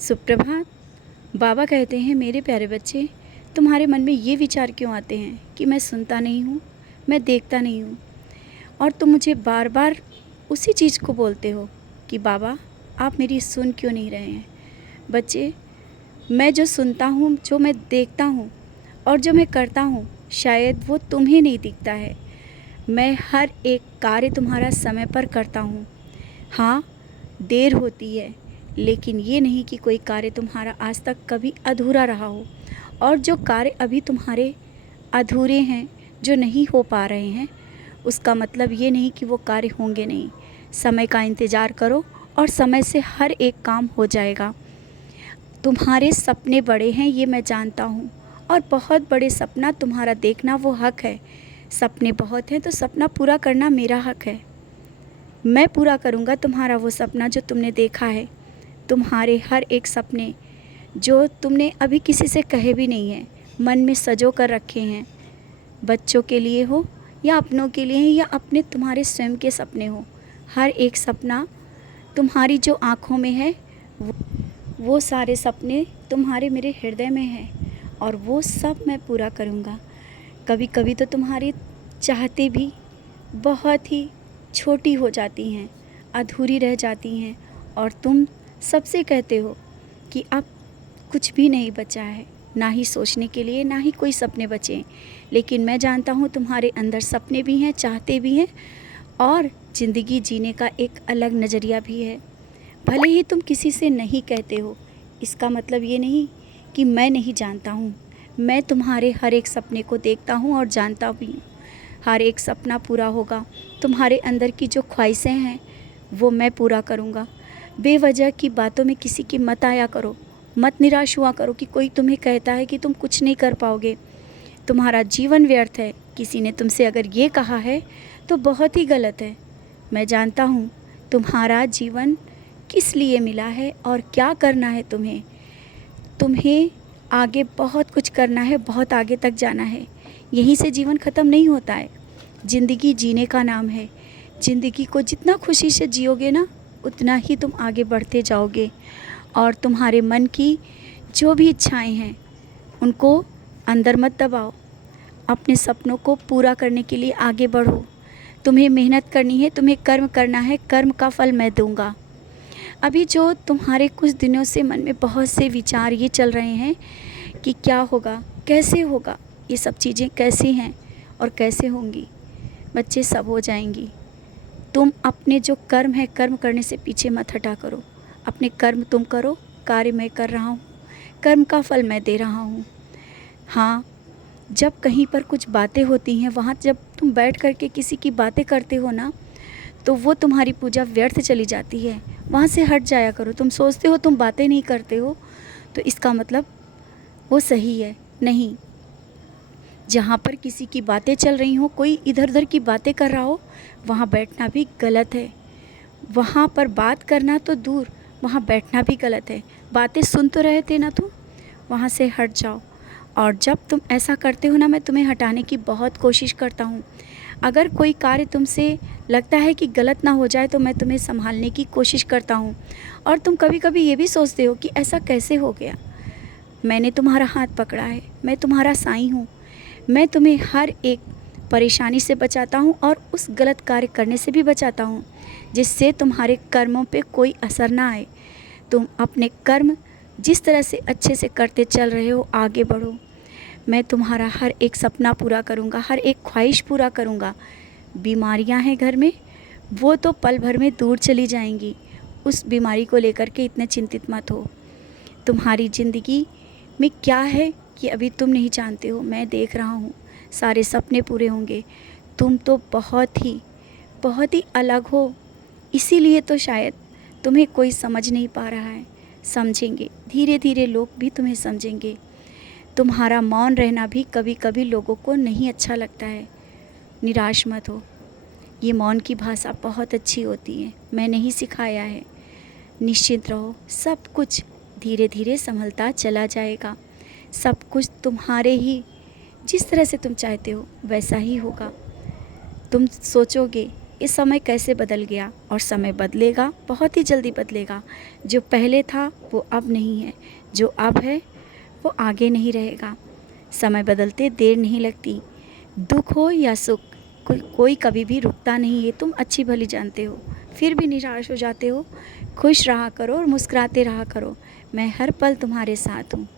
सुप्रभात। बाबा कहते हैं, मेरे प्यारे बच्चे, तुम्हारे मन में ये विचार क्यों आते हैं कि मैं सुनता नहीं हूँ, मैं देखता नहीं हूँ, और तुम मुझे बार बार उसी चीज़ को बोलते हो कि बाबा आप मेरी सुन क्यों नहीं रहे हैं। बच्चे, मैं जो सुनता हूँ, जो मैं देखता हूँ और जो मैं करता हूँ, शायद वो तुम्हें नहीं दिखता है। मैं हर एक कार्य तुम्हारा समय पर करता हूँ। हाँ, देर होती है, लेकिन ये नहीं कि कोई कार्य तुम्हारा आज तक कभी अधूरा रहा हो। और जो कार्य अभी तुम्हारे अधूरे हैं, जो नहीं हो पा रहे हैं, उसका मतलब ये नहीं कि वो कार्य होंगे नहीं। समय का इंतज़ार करो और समय से हर एक काम हो जाएगा। तुम्हारे सपने बड़े हैं, ये मैं जानता हूँ, और बहुत बड़े सपना तुम्हारा देखना वो हक है। सपने बहुत हैं तो सपना पूरा करना मेरा हक है। मैं पूरा करूँगा तुम्हारा वो सपना जो तुमने देखा है। तुम्हारे हर एक सपने जो तुमने अभी किसी से कहे भी नहीं हैं, मन में सजो कर रखे हैं, बच्चों के लिए हो या अपनों के लिए या अपने तुम्हारे स्वयं के सपने हो, हर एक सपना तुम्हारी जो आँखों में है, वो सारे सपने तुम्हारे मेरे हृदय में हैं, और वो सब मैं पूरा करूँगा। कभी कभी तो तुम्हारी चाहते भी बहुत ही छोटी हो जाती हैं, अधूरी रह जाती हैं, और तुम सबसे कहते हो कि अब कुछ भी नहीं बचा है, ना ही सोचने के लिए, ना ही कोई सपने बचे। लेकिन मैं जानता हूँ तुम्हारे अंदर सपने भी हैं, चाहते भी हैं, और ज़िंदगी जीने का एक अलग नज़रिया भी है। भले ही तुम किसी से नहीं कहते हो, इसका मतलब ये नहीं कि मैं नहीं जानता हूँ। मैं तुम्हारे हर एक सपने को देखता हूँ और जानता भी हूँ। हर एक सपना पूरा होगा। तुम्हारे अंदर की जो ख्वाहिशें हैं वो मैं पूरा करूँगा। बेवजह की बातों में किसी की मत आया करो, मत निराश हुआ करो कि कोई तुम्हें कहता है कि तुम कुछ नहीं कर पाओगे, तुम्हारा जीवन व्यर्थ है। किसी ने तुमसे अगर ये कहा है तो बहुत ही गलत है। मैं जानता हूँ तुम्हारा जीवन किस लिए मिला है और क्या करना है तुम्हें। तुम्हें आगे बहुत कुछ करना है, बहुत आगे तक जाना है। यहीं से जीवन ख़त्म नहीं होता है। ज़िंदगी जीने का नाम है। ज़िंदगी को जितना खुशी से जियोगे ना, उतना ही तुम आगे बढ़ते जाओगे। और तुम्हारे मन की जो भी इच्छाएं हैं, उनको अंदर मत दबाओ। अपने सपनों को पूरा करने के लिए आगे बढ़ो। तुम्हें मेहनत करनी है, तुम्हें कर्म करना है, कर्म का फल मैं दूंगा। अभी जो तुम्हारे कुछ दिनों से मन में बहुत से विचार ये चल रहे हैं कि क्या होगा, कैसे होगा, ये सब चीज़ें कैसी हैं और कैसे होंगी, बच्चे सब हो जाएंगी। तुम अपने जो कर्म है, कर्म करने से पीछे मत हटा करो। अपने कर्म तुम करो, कार्य मैं कर रहा हूँ, कर्म का फल मैं दे रहा हूँ। हाँ, जब कहीं पर कुछ बातें होती हैं, वहाँ जब तुम बैठ कर के किसी की बातें करते हो ना, तो वो तुम्हारी पूजा व्यर्थ चली जाती है। वहाँ से हट जाया करो। तुम सोचते हो तुम बातें नहीं करते हो, तो इसका मतलब वो सही है नहीं। जहाँ पर किसी की बातें चल रही हो, कोई इधर उधर की बातें कर रहा हो, वहाँ बैठना भी गलत है। वहाँ पर बात करना तो दूर, वहाँ बैठना भी गलत है। बातें सुन तो रहे थे ना तुम, वहाँ से हट जाओ। और जब तुम ऐसा करते हो ना, मैं तुम्हें हटाने की बहुत कोशिश करता हूँ। अगर कोई कार्य तुमसे लगता है कि गलत ना हो जाए, तो मैं तुम्हें संभालने की कोशिश करता हूँ। और तुम कभी कभी ये भी सोचते हो कि ऐसा कैसे हो गया। मैंने तुम्हारा हाथ पकड़ा है, मैं तुम्हारा साईं हूँ। मैं तुम्हें हर एक परेशानी से बचाता हूँ और उस गलत कार्य करने से भी बचाता हूँ, जिससे तुम्हारे कर्मों पे कोई असर ना आए। तुम अपने कर्म जिस तरह से अच्छे से करते चल रहे हो, आगे बढ़ो। मैं तुम्हारा हर एक सपना पूरा करूँगा, हर एक ख्वाहिश पूरा करूँगा। बीमारियाँ हैं घर में, वो तो पल भर में दूर चली जाएंगी। उस बीमारी को लेकर के इतने चिंतित मत हो। तुम्हारी ज़िंदगी में क्या है कि अभी तुम नहीं जानते हो, मैं देख रहा हूँ। सारे सपने पूरे होंगे। तुम तो बहुत ही अलग हो, इसीलिए तो शायद तुम्हें कोई समझ नहीं पा रहा है। समझेंगे, धीरे धीरे लोग भी तुम्हें समझेंगे। तुम्हारा मौन रहना भी कभी कभी लोगों को नहीं अच्छा लगता है। निराश मत हो। ये मौन की भाषा बहुत अच्छी होती है, मैंने ही सिखाया है। निश्चिंत रहो, सब कुछ धीरे धीरे संभलता चला जाएगा। सब कुछ तुम्हारे ही, जिस तरह से तुम चाहते हो वैसा ही होगा। तुम सोचोगे इस समय कैसे बदल गया, और समय बदलेगा, बहुत ही जल्दी बदलेगा। जो पहले था वो अब नहीं है, जो अब है वो आगे नहीं रहेगा। समय बदलते देर नहीं लगती। दुख हो या सुख, कोई कभी भी रुकता नहीं, ये तुम अच्छी भली जानते हो। फिर भी निराश हो जाते हो। खुश रहा करो और मुस्कुराते रहा करो। मैं हर पल तुम्हारे साथ हूँ।